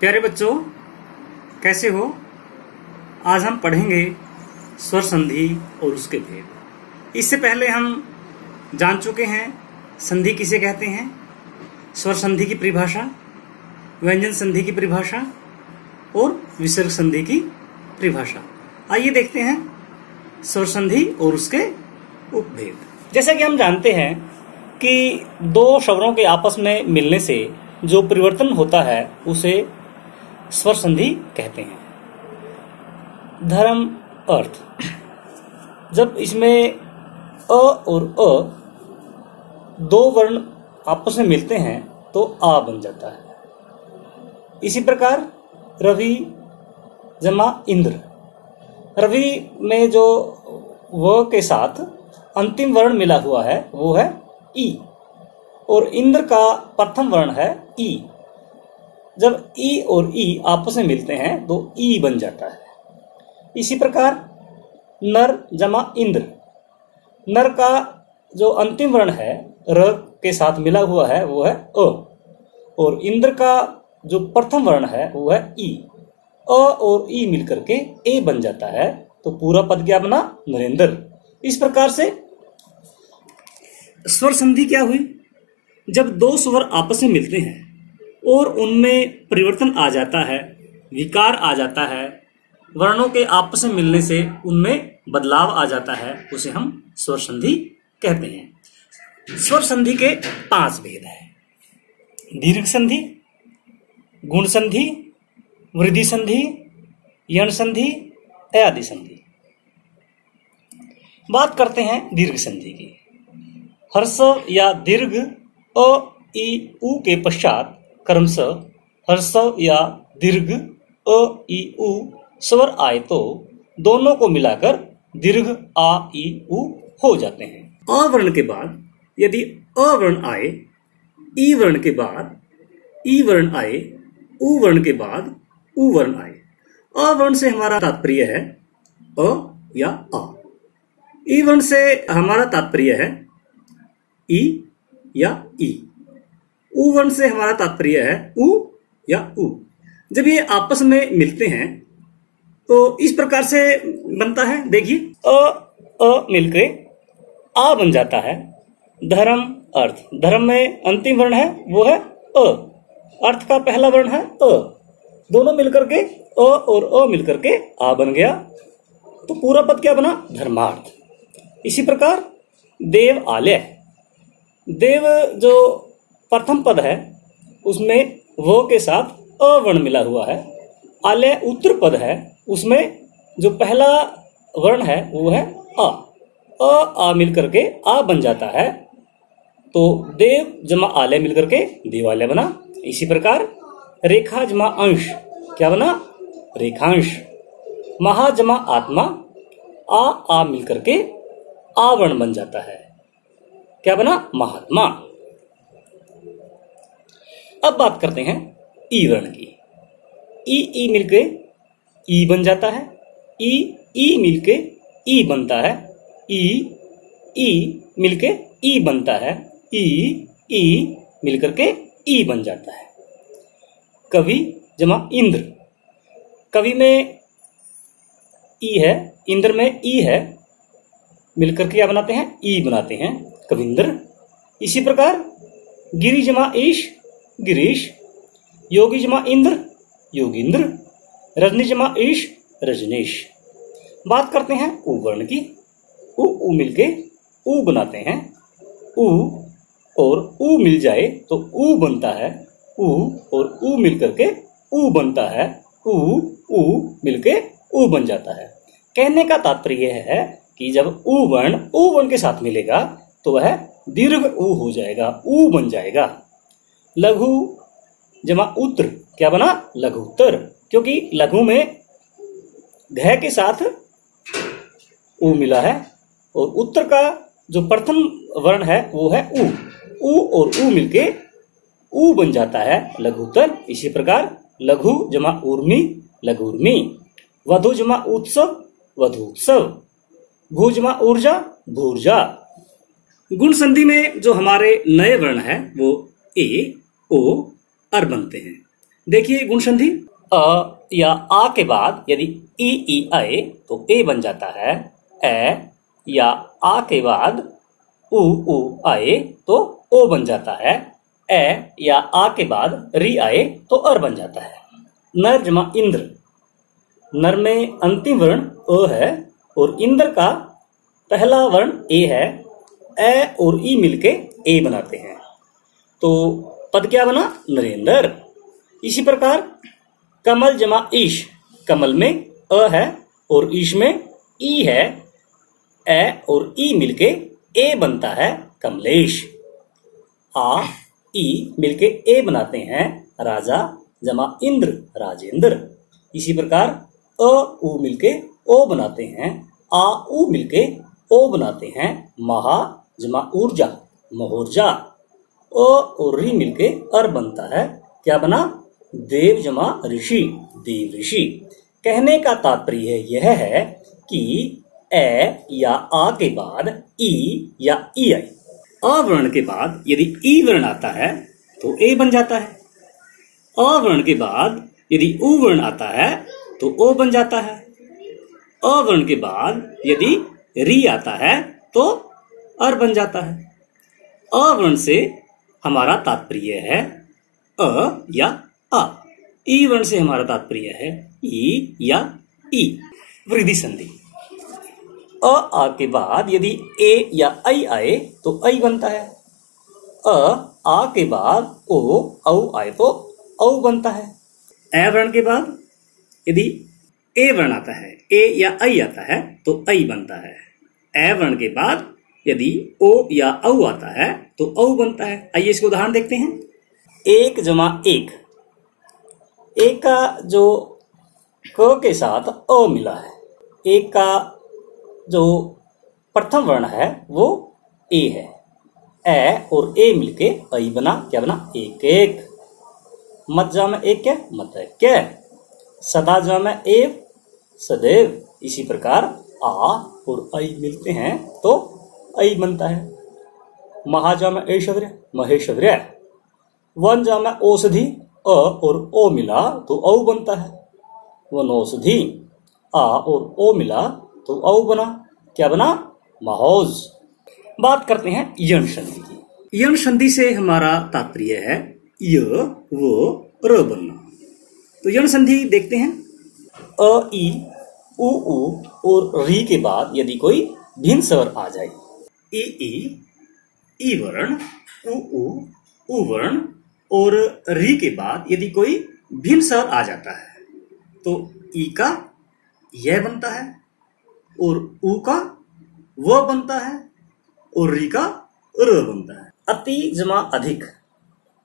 प्यारे बच्चों, कैसे हो? आज हम पढ़ेंगे स्वर संधि और उसके भेद। इससे पहले हम जान चुके हैं संधि किसे कहते हैं, स्वर संधि की परिभाषा, व्यंजन संधि की परिभाषा और विसर्ग संधि की परिभाषा। आइए देखते हैं स्वर संधि और उसके उपभेद। जैसा कि हम जानते हैं कि दो स्वरों के आपस में मिलने से जो परिवर्तन होता है उसे स्वर संधि कहते हैं। धर्म, अर्थ, जब इसमें अ और अ दो वर्ण आपस में मिलते हैं तो आ बन जाता है। इसी प्रकार रवि जमा इंद्र, रवि में जो व के साथ अंतिम वर्ण मिला हुआ है वो है ई और इंद्र का प्रथम वर्ण है ई। जब ई और ई आपस में मिलते हैं तो ई बन जाता है। इसी प्रकार नर जमा इंद्र, नर का जो अंतिम वर्ण है र के साथ मिला हुआ है वो है अ और इंद्र का जो प्रथम वर्ण है वो है ई। अ और ई मिलकर के ए बन जाता है तो पूरा पद क्या बना? नरेंद्र। इस प्रकार से स्वर संधि क्या हुई? जब दो स्वर आपस में मिलते हैं और उनमें परिवर्तन आ जाता है, विकार आ जाता है, वर्णों के आपस में मिलने से उनमें बदलाव आ जाता है, उसे हम स्वर संधि कहते हैं। स्वर संधि के 5 भेद हैं: दीर्घ संधि, गुण संधि, वृद्धि संधि, यण संधि, अयादि संधि। बात करते हैं दीर्घ संधि की। हर्षव या दीर्घ अ ई उ के पश्चात क्रमशः हर्षव या दीर्घ अ ई उ स्वर आए तो दोनों को मिलाकर दीर्घ आ ई उ हो जाते हैं। अ वर्ण के बाद यदि अ वर्ण आए, ई वर्ण के बाद ई वर्ण आए, उ वर्ण के बाद उ वर्ण आए। अ वर्ण से हमारा तात्पर्य है अ या आ, ई वर्ण से हमारा तात्पर्य है ई या ई, उ वर्ण से हमारा तात्पर्य है उ या उ। जब ये आपस में मिलते हैं तो इस प्रकार से बनता है। देखिए, अ मिलके आ बन जाता है। धर्म, अर्थ, धर्म में अंतिम वर्ण है वो है अ, अर्थ का पहला वर्ण है अ, दोनों मिलकर के अ और अ मिलकर के आ बन गया तो पूरा पद क्या बना? धर्मार्थ। इसी प्रकार देव आलय, देव जो प्रथम पद है उसमें वो के साथ अ वर्ण मिला हुआ है। आलय उत्तर पद है, उसमें जो पहला वर्ण है वो है आ। आ मिलकर के आ बन जाता है तो देव जमा आलय मिलकर के देवालय बना। इसी प्रकार रेखा जमा अंश क्या बना? रेखांश। महा जमा आत्मा, आ मिलकर के आवरण बन जाता है, क्या बना? महात्मा। अब बात करते हैं ई वर्ण की। ई मिलके ई बन जाता है, ई मिलके ई बनता है, ई मिलके ई बनता है, ई मिलकर के ई बन जाता है। कवि जमा इंद्र, कवि में ई है, इंद्र में ई है, मिलकर के क्या बनाते हैं? ई बनाते हैं, कविंद्र। इसी प्रकार गिरि जमा ईश, गिरीश। योगी जमा इंद्र, योगींद्र। रजनी जमा ईश, रजनीश। बात करते हैं उ वर्ण की। उ मिलके उ बनाते हैं, उ और उ मिल जाए तो उ बनता है, उ और उ मिलकर के उ बनता है, उ मिलके उ बन जाता है। कहने का तात्पर्य है कि जब उ वर्ण के साथ मिलेगा तो वह दीर्घ उ हो जाएगा, उ बन जाएगा। लघु जमा उत्तर क्या बना? लघुत्तर, क्योंकि लघु में घ के साथ उ मिला है और उत्तर का जो प्रथम वर्ण है वो है उ और उ मिलके उ बन जाता है, लघुत्तर। इसी प्रकार लघु जमा उर्मी, लघुर्मी। वधु जमा उत्सव, वधुत्सव। भू जमा ऊर्जा, भूर्जा। गुण संधि में जो हमारे नए वर्ण है वो ए, ओ, अर बनते हैं। देखिए गुण संधि, अ या आ के बाद यदि ई आए तो ए बन जाता है। ए या आ के बाद उ आए तो ओ बन जाता है। ए या आ के बाद री आए तो अर बन जाता है। नर जमा इंद्र, नर में अंतिम वर्ण अ है और इंद्र का पहला वर्ण ए है। ए और ई मिलके ए बनाते हैं, तो पद क्या बना? नरेंद्र। इसी प्रकार कमल जमा ईश, कमल में अ है और ईश में ई है। ए और ई मिलके ए बनता है कमलेश। आ ई मिलके ए बनाते हैं राजा जमा इंद्र, राजेंद्र। इसी प्रकार अ उ मिलके ओ बनाते हैं। आ उ मिलके ओ बनाते हैं महा जमा ऊर्जा, महोर्जा। अ और री मिलके अर बनता है, क्या बना? देव जमा ऋषि, देव ऋषि। कहने का तात्पर्य यह है कि ए या आ के बाद ई या ई आई, अ वर्ण के बाद यदि ई वर्ण आता है तो ए बन जाता है। अ वर्ण के बाद यदि उ वर्ण आता है तो ओ बन जाता है। अ वर्ण के बाद यदि री आता है तो अर बन जाता है। अ वर्ण से हमारा तात्पर्य है अ या आ। ई वर्ण से हमारा तात्पर्य है ई या ई। वृद्धि संधि, अ आ के बाद यदि ए या आई आए तो आई बनता है। अ आ के बाद ओ औ आए तो औ बनता है। ए वर्ण के बाद यदि ए वर्ण आता है, ए या आई आता है तो आई बनता है। ए वर्ण के बाद यदि ओ या औ आता है तो औ बनता है। आइए इसको उदाहरण देखते हैं। एक जमा एक, एक का जो क के साथ अ मिला है, एक का जो प्रथम वर्ण है वो ए है। ए और ए मिलके आई बना, क्या बना? एक एक। मत जा में एक क्या? मत है क्या। सदा जा में एव, सदैव। इसी प्रकार आ और आई मिलते हैं तो आई बनता है। महाजा में ऐश्वर्य, महेश्वर्य। वन जा में औषधि, अ और ओ मिला तो औ बनता है, वनौषधि। आ और ओ मिला तो औ बना, क्या बना? महोज। बात करते हैं यण संधि की। यण संधि से हमारा तात्पर्य है य वो र बनना। तो यण संधि देखते हैं। अ ई उ और री के बाद यदि कोई भिन्न स्वर आ जाए, ई वर्ण, उ वर्ण और री के बाद यदि कोई भिन्न स्वर आ जाता है तो ई का यह बनता है और उ का वह बनता है और री का र बनता है। अति जमा अधिक,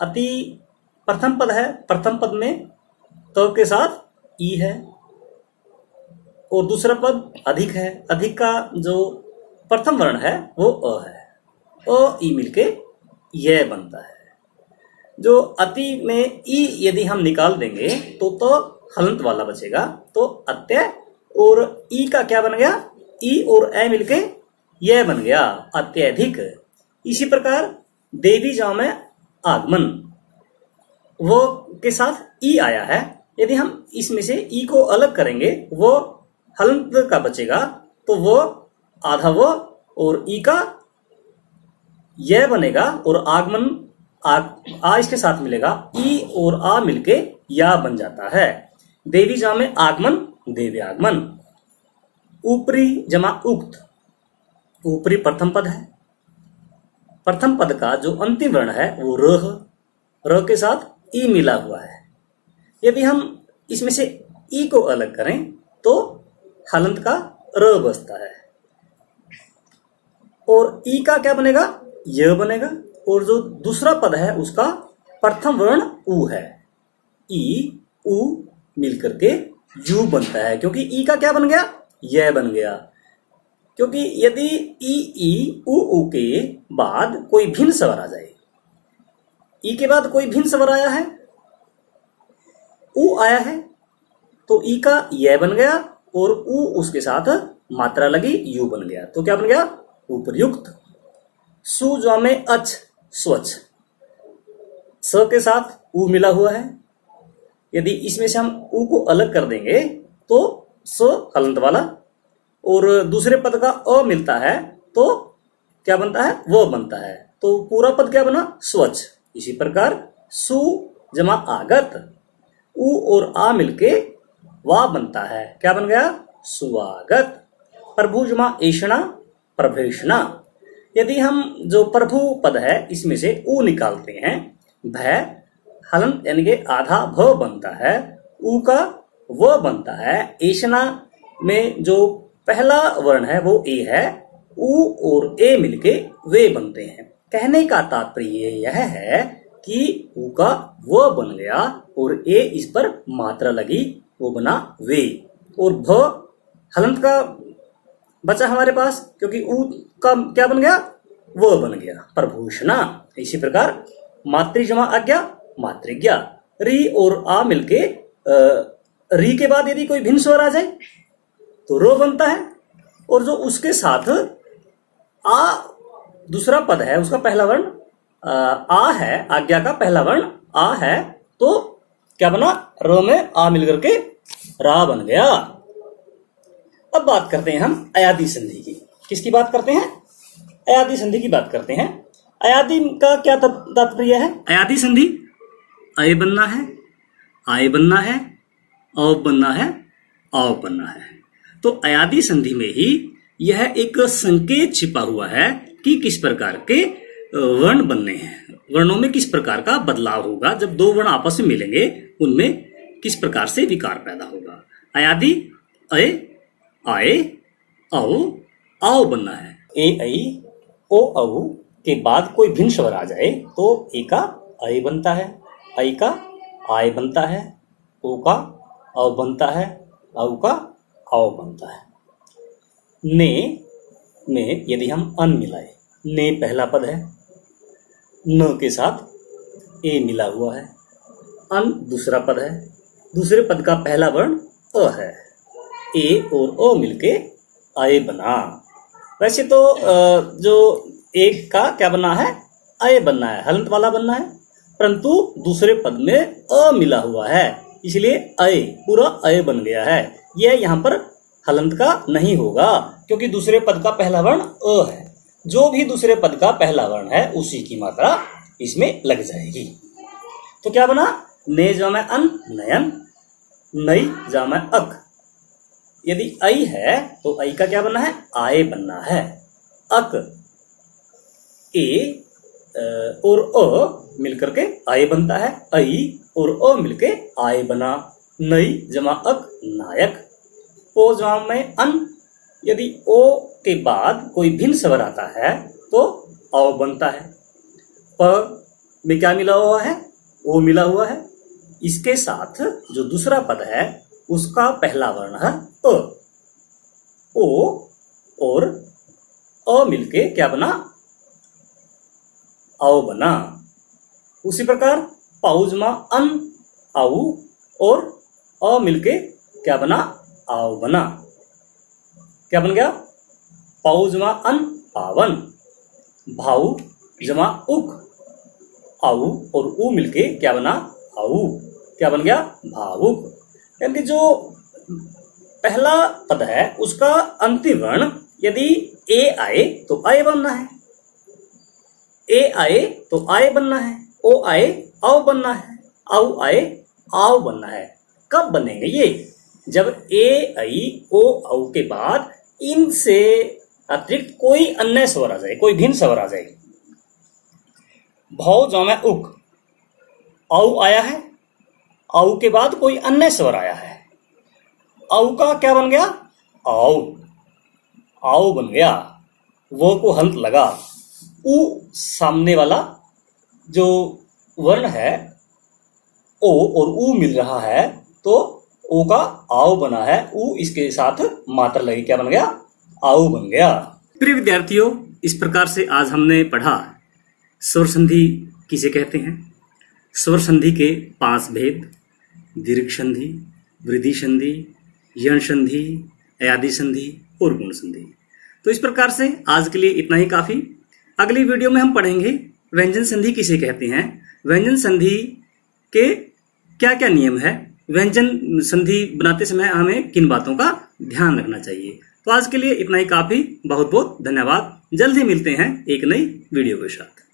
अति प्रथम पद है, प्रथम पद में तो के साथ ई है और दूसरा पद अधिक है। अधिक का जो प्रथम वर्ण है वो अ है, अ ई मिलके यह बनता है। जो अति में ई यदि हम निकाल देंगे तो हलंत वाला बचेगा, तो अत्य और ई का क्या बन गया? ई और ए मिलके यह बन गया अत्यधिक। इसी प्रकार देवी जाओ में आगमन, वो के साथ ई आया है, यदि हम इसमें से ई को अलग करेंगे वो हलंत का बचेगा, तो वो आधा वो और ई का यह बनेगा और आगमन आ इसके साथ मिलेगा, ई और आ मिलके या बन जाता है। देवी जा में आगमन, देव्यागमन। ऊपरी जमा उक्त, ऊपरी प्रथम पद है, प्रथम पद का जो अंतिम वर्ण है वो र के साथ ई मिला हुआ है। यदि हम इसमें से ई को अलग करें तो हलंत का र बचता है और ई का क्या बनेगा? य बनेगा और जो दूसरा पद है उसका प्रथम वर्ण उ है। ई उ मिलकर के यू बनता है, क्योंकि ई का क्या बन गया? यह बन गया। क्योंकि यदि ई उ के बाद कोई भिन्न स्वर आ जाए, ई के बाद कोई भिन्न स्वर आया है, उ आया है, तो ई का यह बन गया और उ उसके साथ मात्रा लगी यू बन गया, तो क्या बन गया? उपर्युक्त। सुजा में अच, स्वच्छ। स के साथ उ मिला हुआ है यदि इसमें से हम ऊ को अलग कर देंगे तो स हलंत वाला, और दूसरे पद का अ मिलता है तो क्या बनता है, वो बनता है। तो पूरा पद क्या बना, स्वच्छ। इसी प्रकार सु जमा आगत, ऊ और आ मिलके वा बनता है, क्या बन गया, सुवागत। प्रभु जमा ऐषणा, प्रभेषणा। यदि हम जो प्रभु पद है इसमें से ऊ निकालते हैं, भय हलंत यानी कि आधा भ बनता है, ऊ का व बनता है। ऐषणा में जो पहला वर्ण है वो ए है, ऊ और ए मिलके वे बनते हैं। कहने का तात्पर्य यह है कि ऊ का व बन गया और ए इस पर मात्रा लगी, वो बना वे, और भ हलंत का बचा हमारे पास, क्योंकि ऊ का क्या बन गया, वो बन गया, प्रभूषणा। इसी प्रकार मातृ जमा आज्ञा, मातृज्ञा। री और आ मिलके री के बाद यदि कोई भिन्न स्वर आ जाए तो रो बनता है, और जो उसके साथ आ दूसरा पद है उसका पहला वर्ण आ है, आज्ञा का पहला वर्ण आ है, तो क्या बना, रो में आ मिलकर के रा बन गया। अब बात करते हैं हम अयादि संधि की। किसकी बात करते हैं, अयादि संधि की बात करते हैं। अयादि का क्या तात्पर्य है, अयादि संधि अय बनना है, आय बनना है, औ बनना है, औ बनना है। तो अयादि संधि में ही यह एक संकेत छिपा हुआ है कि किस प्रकार के वर्ण बनने हैं, वर्णों में किस प्रकार का बदलाव होगा, जब दो वर्ण आपस में मिलेंगे उनमें किस प्रकार से विकार पैदा होगा। अयादि अय, आए, औ, आओ बनना है। ए ऐ ओ औ के बाद कोई भिन्न स्वर आ जाए तो ए का अय बनता है, ऐ का आय बनता है, ओ का औ बनता है, औ का औ बनता है। ने में यदि हम अन मिलाए, ने पहला पद है, न के साथ ए मिला हुआ है, अन दूसरा पद है, दूसरे पद का पहला वर्ण अ है, ए और ओ मिलके आय बना। वैसे तो जो एक का क्या बनना है, आय बनना है, हलंत वाला बनना है, परंतु दूसरे पद में अ मिला हुआ है, इसलिए अय पूरा अय बन गया है। यह यहाँ पर हलंत का नहीं होगा, क्योंकि दूसरे पद का पहला वर्ण अ है। जो भी दूसरे पद का पहला वर्ण है उसी की मात्रा इसमें लग जाएगी। तो क्या बना, ने जामे अन, नयन, नई जामे अक। यदि ऐ है तो ऐ का क्या बनना है, आय बनना है। अक ए और अ मिलकर के आय बनता है, ऐ और अ मिलके आय बना। नई जमा अक, नायक। ओ जमा में अन, यदि ओ के बाद कोई भिन्न स्वर आता है तो औ बनता है। प में क्या मिला हुआ है, ओ मिला हुआ है, इसके साथ जो दूसरा पद है उसका पहला वर्ण है अ, ओ और अ मिलके क्या बना, औ बना। उसी प्रकार पाउजमा अन, आउ और अ मिलके क्या बना, आव बना। क्या बन गया, पाउजमा अन, पावन। भाऊ जमा उक, आउ और ऊ मिलके क्या बना, आऊ, क्या बन गया, भावुक। यानी जो पहला पद है उसका अंतिम वर्ण यदि ए आए तो आय बनना है, ए आए तो आय बनना है, ओ आए आओ बनना है, आओ आए आओ बनना है। कब बनेंगे ये, जब ए आई ओ औ के बाद इनसे अतिरिक्त कोई अन्य स्वर आ जाए, कोई भिन्न स्वर आ जाए। भौ जामे उक, औ आया है, औ के बाद कोई अन्य स्वर आया है, औ का क्या बन गया, आओ, आओ बन गया, वो को हंत लगा। ऊ सामने वाला जो वर्ण है ओ और ऊ मिल रहा है तो ओ का आओ बना है, ऊ इसके साथ मात्रा लगी, क्या बन गया, आओ बन गया। प्रिय विद्यार्थियों, इस प्रकार से आज हमने पढ़ा स्वर संधि किसे कहते हैं, स्वर संधि के 5 भेद, दीर्घ संधि, वृद्धि संधि, यण संधि, अयादि संधि और गुण संधि। तो इस प्रकार से आज के लिए इतना ही काफी। अगली वीडियो में हम पढ़ेंगे व्यंजन संधि किसे कहते हैं, व्यंजन संधि के क्या क्या नियम है, व्यंजन संधि बनाते समय हमें किन बातों का ध्यान रखना चाहिए। तो आज के लिए इतना ही काफी। बहुत बहुत धन्यवाद। जल्द ही मिलते हैं एक नई वीडियो के साथ।